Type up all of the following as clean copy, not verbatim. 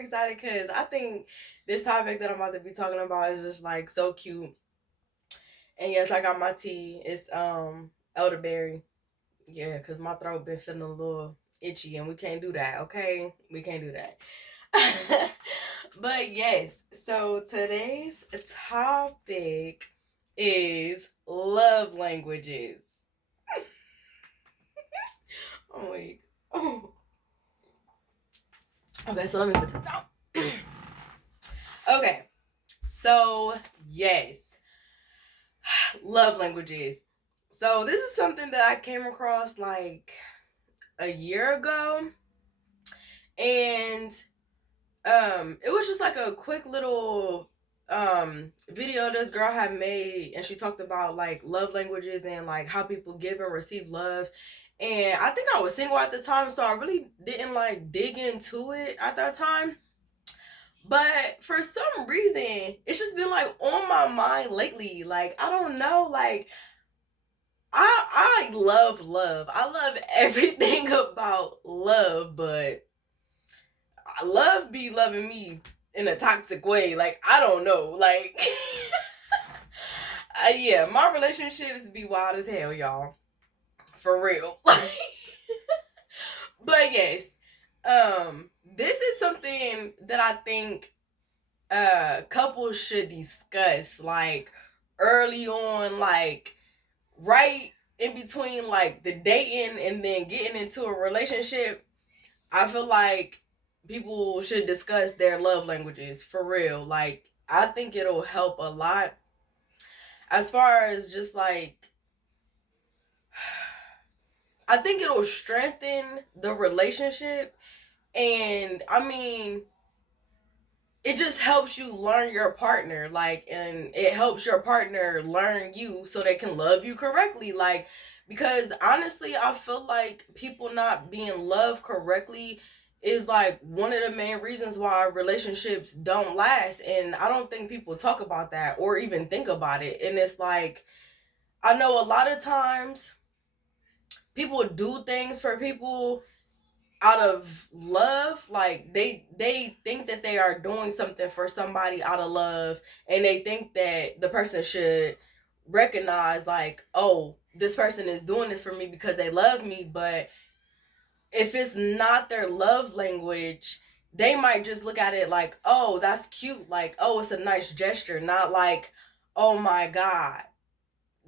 excited because I think this topic that I'm about to be talking about is just like so cute. And yes, I got my tea. It's elderberry. Yeah, because my throat been feeling a little itchy and we can't do that, okay? We can't do that. But yes, so today's topic is love languages. Oh wait. Oh. Okay, so let me put this down. Okay, so yes, love languages. So this is something that I came across like a year ago, and it was just like a quick little video this girl had made, and she talked about like love languages and like how people give and receive love. And I think I was single at the time, so I really didn't like dig into it at that time. But for some reason, it's just been like on my mind lately. Like, I don't know, like I love love. I love everything about love, but love be loving me in a toxic way. Like, I don't know. Like yeah, my relationships be wild as hell, y'all. For real. But yes, this is something that I think couples should discuss like early on, like right in between like the dating and then getting into a relationship. I feel like people should discuss their love languages for real. Like, I think it'll help a lot as far as just like I think it'll strengthen the relationship. And I mean, it just helps you learn your partner, like, and it helps your partner learn you so they can love you correctly. Like, because honestly, I feel like people not being loved correctly is like one of the main reasons why relationships don't last. And I don't think people talk about that or even think about it. And it's like, I know a lot of times people do things for people out of love. Like, they think that they are doing something for somebody out of love, and they think that the person should recognize like, oh, this person is doing this for me because they love me. But if it's not their love language, they might just look at it like, oh, that's cute, like, oh, it's a nice gesture, not like, oh my god,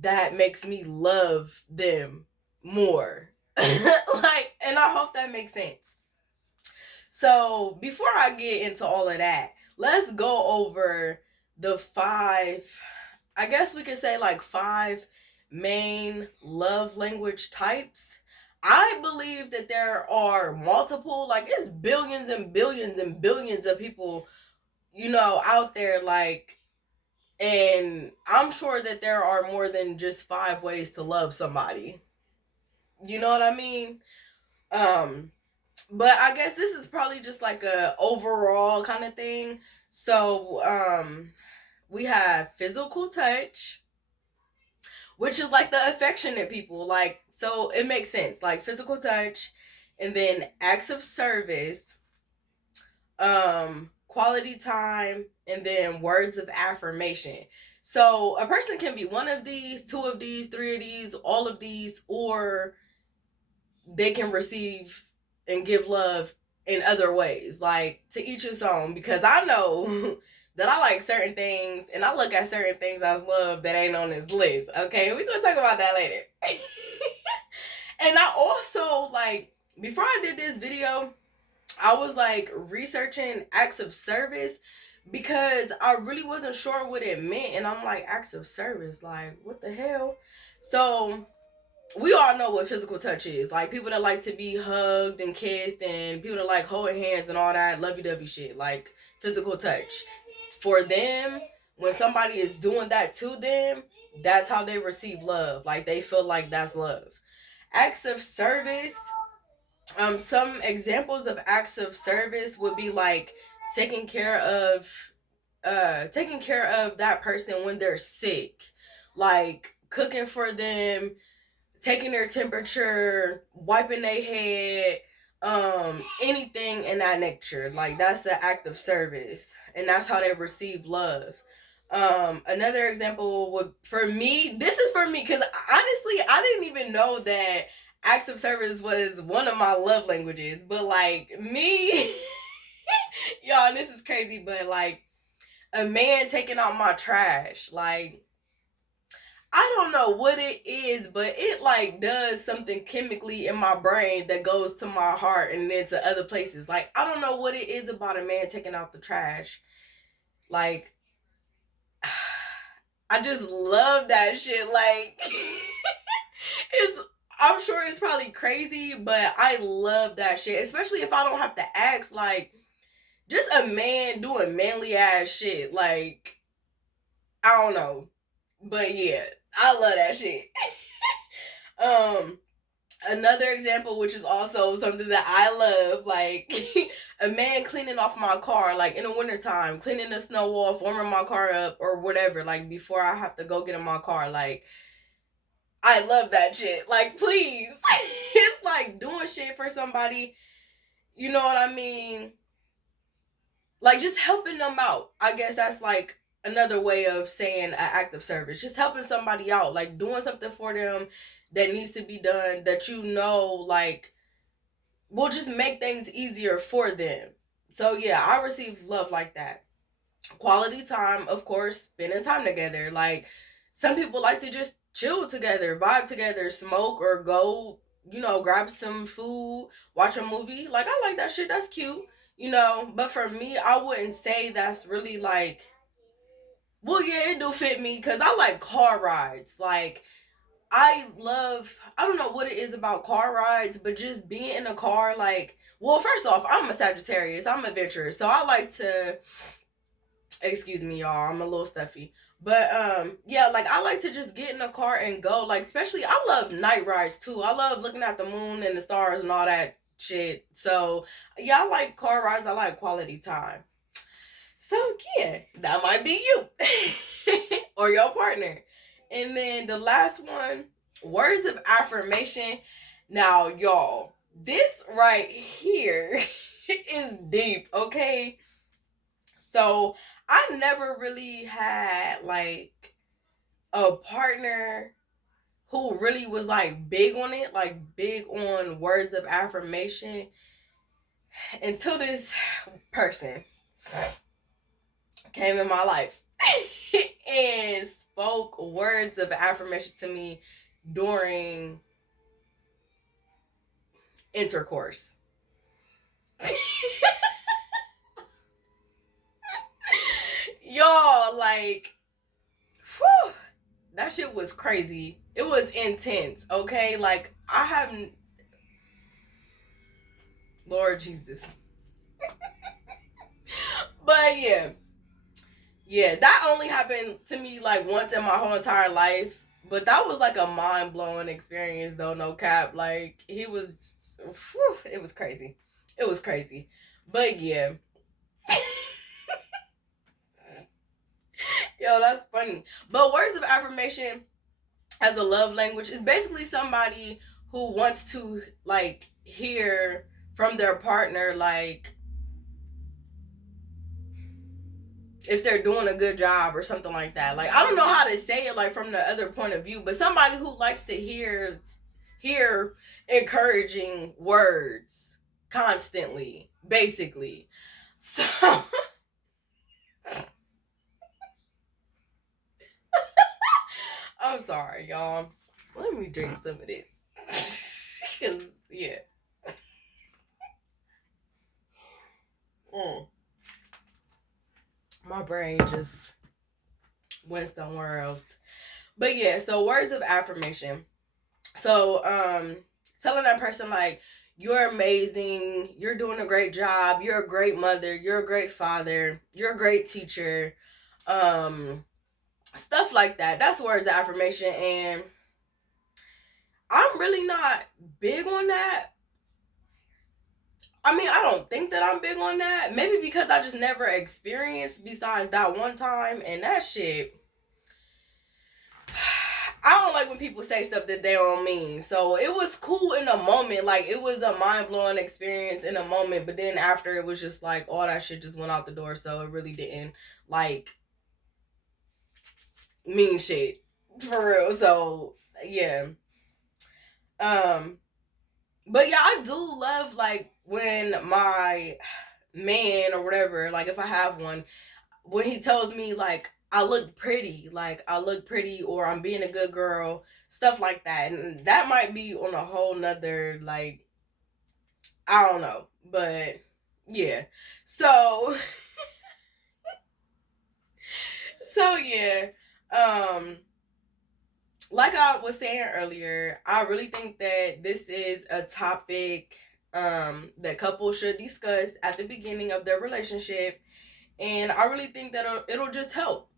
that makes me love them more. Like, and I hope that makes sense. So before I get into all of that, let's go over the five, I guess we could say like five main love language types. I believe that there are multiple, like it's billions and billions and billions of people, out there, like, and I'm sure that there are more than just five ways to love somebody. You know what I mean? Um, but I guess this is probably just like a overall kind of thing. So we have physical touch, which is like the affectionate people. Like, so it makes sense. Like physical touch, and then acts of service, quality time, and then words of affirmation. So a person can be one of these, two of these, three of these, all of these, or they can receive and give love in other ways. Like, to each his own, because I know that I like certain things and I look at certain things as love that ain't on this list. Okay, we're gonna talk about that later. And I also, like, before I did this video, I was like researching acts of service because I really wasn't sure what it meant. And I'm like, acts of service, like, what the hell? So we all know what physical touch is. Like, people that like to be hugged and kissed, and people that like holding hands and all that lovey-dovey shit. Like, physical touch. For them, when somebody is doing that to them, that's how they receive love. Like, they feel like that's love. Acts of service. Some examples of acts of service would be like taking care of that person when they're sick, like cooking for them, taking their temperature, wiping their head, anything in that nature. Like, that's the act of service, and that's how they receive love. Another example would, for me, this is for me, because honestly, I didn't even know that acts of service was one of my love languages. But like me, y'all, this is crazy, but like a man taking out my trash, like, I don't know what it is, but it like does something chemically in my brain that goes to my heart and then to other places. Like, I don't know what it is about a man taking out the trash. Like, I just love that shit. Like, it's, I'm sure it's probably crazy, but I love that shit. Especially if I don't have to ask. Like, just a man doing manly ass shit. Like, I don't know. But yeah, I love that shit. um Another example, which is also something that I love, like a man cleaning off my car, like in the wintertime, cleaning the snow off, warming my car up, or whatever, like before I have to go get in my car. Like, I love that shit. Like, please. It's like doing shit for somebody, you know what I mean? Like, just helping them out. I guess that's like another way of saying an act of service. Just helping somebody out, like doing something for them that needs to be done, that you know, like, will just make things easier for them. So yeah, I receive love like that. Quality time, of course, spending time together. Like, some people like to just chill together, vibe together, smoke, or go, grab some food, watch a movie. Like, I like that shit. That's cute, But for me, I wouldn't say that's really like, well, yeah, it do fit me, because I like car rides. Like, I don't know what it is about car rides, but just being in a car, like, well, first off, I'm a Sagittarius. I'm adventurous. So I like to, excuse me, y'all, I'm a little stuffy. But yeah, like, I like to just get in a car and go. Like, especially, I love night rides too. I love looking at the moon and the stars and all that shit. So yeah, I like car rides. I like quality time. So yeah, that might be you or your partner. And then the last one, words of affirmation. Now, y'all, this right here is deep, okay? So I never really had like a partner who really was like big on it, like big on words of affirmation, until this person came in my life and spoke words of affirmation to me during intercourse. Y'all, like, whew, that shit was crazy. It was intense, okay? Like, I haven't, Lord Jesus. But yeah, that only happened to me like once in my whole entire life. But that was like a mind blowing experience, though, no cap. Like, he was, whew, it was crazy. It was crazy. But yeah. Yo, that's funny. But words of affirmation as a love language is basically somebody who wants to like hear from their partner, like, if they're doing a good job or something like that. Like, I don't know how to say it like from the other point of view, but somebody who likes to hear encouraging words constantly, basically. So I'm sorry, y'all. Let me drink some of this. Cause yeah. My brain just went somewhere else. But yeah, so words of affirmation. So telling that person like, you're amazing, you're doing a great job, you're a great mother, you're a great father, you're a great teacher, stuff like that. That's words of affirmation. And I'm really not big on that. I mean, I don't think that I'm big on that. Maybe because I just never experienced besides that one time, and that shit, I don't like when people say stuff that they don't mean. So it was cool in the moment. Like, it was a mind-blowing experience in a moment. But then after, it was just like, all that shit just went out the door. So it really didn't, like, mean shit. For real. So, yeah. But yeah, I do love, like, when my man or whatever, like, if I have one, when he tells me, like, I look pretty, or I'm being a good girl, stuff like that. And that might be on a whole nother, like, I don't know, but yeah. So, yeah, um, like I was saying earlier, I really think that this is a topic that couples should discuss at the beginning of their relationship, and I really think that it'll just help.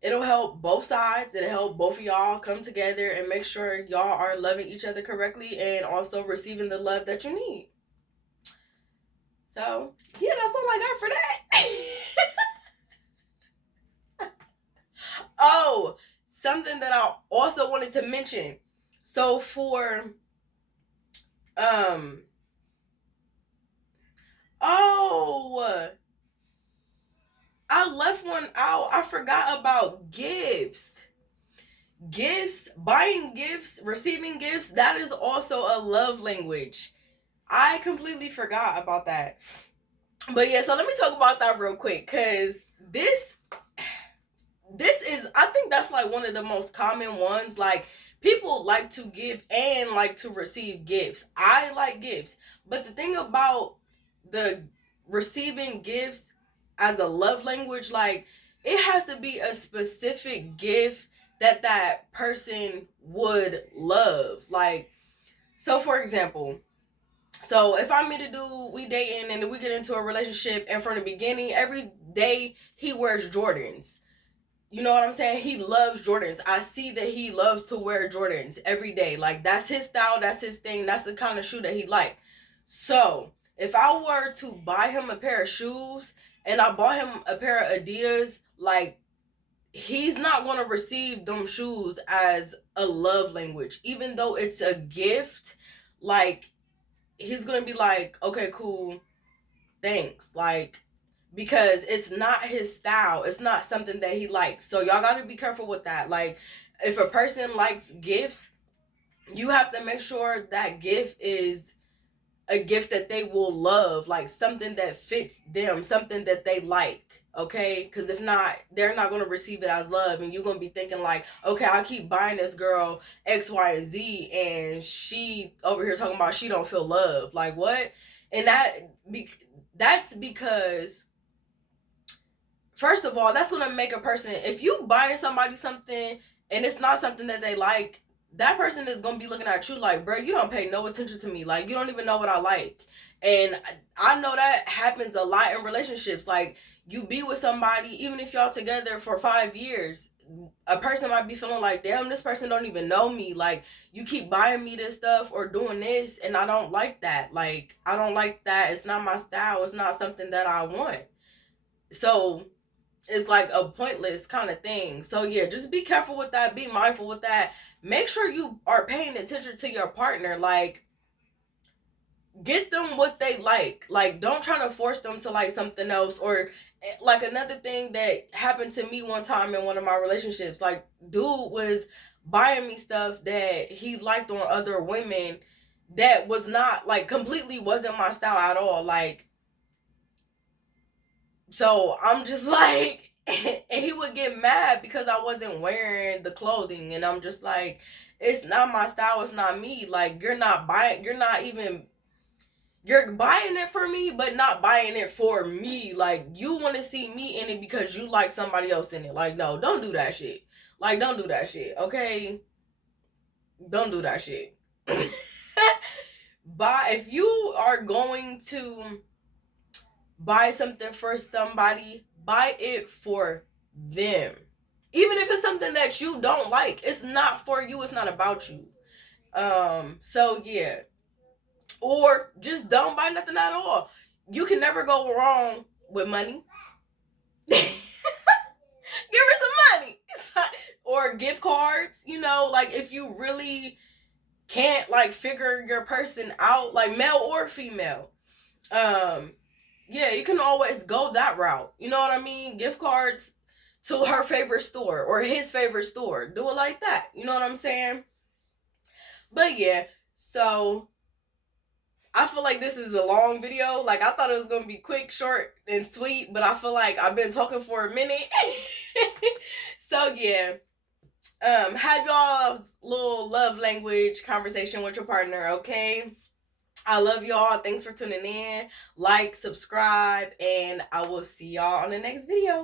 It'll help both sides. It'll help both of y'all come together and make sure y'all are loving each other correctly and also receiving the love that you need. So, yeah, that's all I got for that. Oh, something that I also wanted to mention. So for I left one out. I forgot about gifts. Buying gifts, receiving gifts, that is also a love language. I completely forgot about that. But yeah, so let me talk about that real quick, because this is, I think that's like one of the most common ones. Like, people like to give and like to receive gifts. I like gifts, but the thing about the receiving gifts as a love language, like, it has to be a specific gift that person would love. Like, so for example, so if I'm me to do, we dating and we get into a relationship, and from the beginning, every day he wears Jordans. You know what I'm saying? He loves Jordans. I see that he loves to wear Jordans every day. Like, that's his style, that's his thing, that's the kind of shoe that he like. So if I were to buy him a pair of shoes and I bought him a pair of Adidas, like, he's not going to receive them shoes as a love language. Even though it's a gift, like, he's going to be like, okay, cool, thanks. Like, because it's not his style. It's not something that he likes. So y'all got to be careful with that. Like, if a person likes gifts, you have to make sure that gift is a gift that they will love, like something that fits them, something that they like. Okay, because if not, they're not going to receive it as love, and you're going to be thinking like, okay, I keep buying this girl X, Y, and Z, and she over here talking about she don't feel love. Like, what? And that's because, first of all, that's going to make a person, if you buying somebody something and it's not something that they like, that person is going to be looking at you like, bro, you don't pay no attention to me. Like, you don't even know what I like. And I know that happens a lot in relationships. Like, you be with somebody, even if y'all together for 5 years, a person might be feeling like, damn, this person don't even know me. Like, you keep buying me this stuff or doing this, and I don't like that. Like, I don't like that. It's not my style. It's not something that I want. So it's like a pointless kind of thing. So yeah, just be careful with that. Be mindful with that. Make sure you are paying attention to your partner. Like, get them what they like. Like, don't try to force them to like something else. Or like, another thing that happened to me one time in one of my relationships, like, dude was buying me stuff that he liked on other women that was not, like, completely wasn't my style at all. Like, so I'm just like, and he would get mad because I wasn't wearing the clothing, and I'm just like, it's not my style, it's not me. Like, you're buying it for me, but not buying it for me. Like, you want to see me in it because you like somebody else in it. Like, no, don't do that shit. Like, don't do that shit, okay? Don't do that shit. If you are going to buy something for somebody, buy it for them. Even if it's something that you don't like, it's not for you, it's not about you. So yeah. Or just don't buy nothing at all. You can never go wrong with money. Give her some money. or gift cards, you know, like if you really can't like figure your person out, like male or female. Yeah, you can always go that route. You know what I mean? Gift cards to her favorite store or his favorite store. Do it like that. You know what I'm saying? But yeah, so I feel like this is a long video. Like I thought it was gonna be quick, short, and sweet, but I feel like I've been talking for a minute. So yeah. Have y'all's little love language conversation with your partner, okay? I love y'all. Thanks for tuning in. Like, subscribe, and I will see y'all on the next video.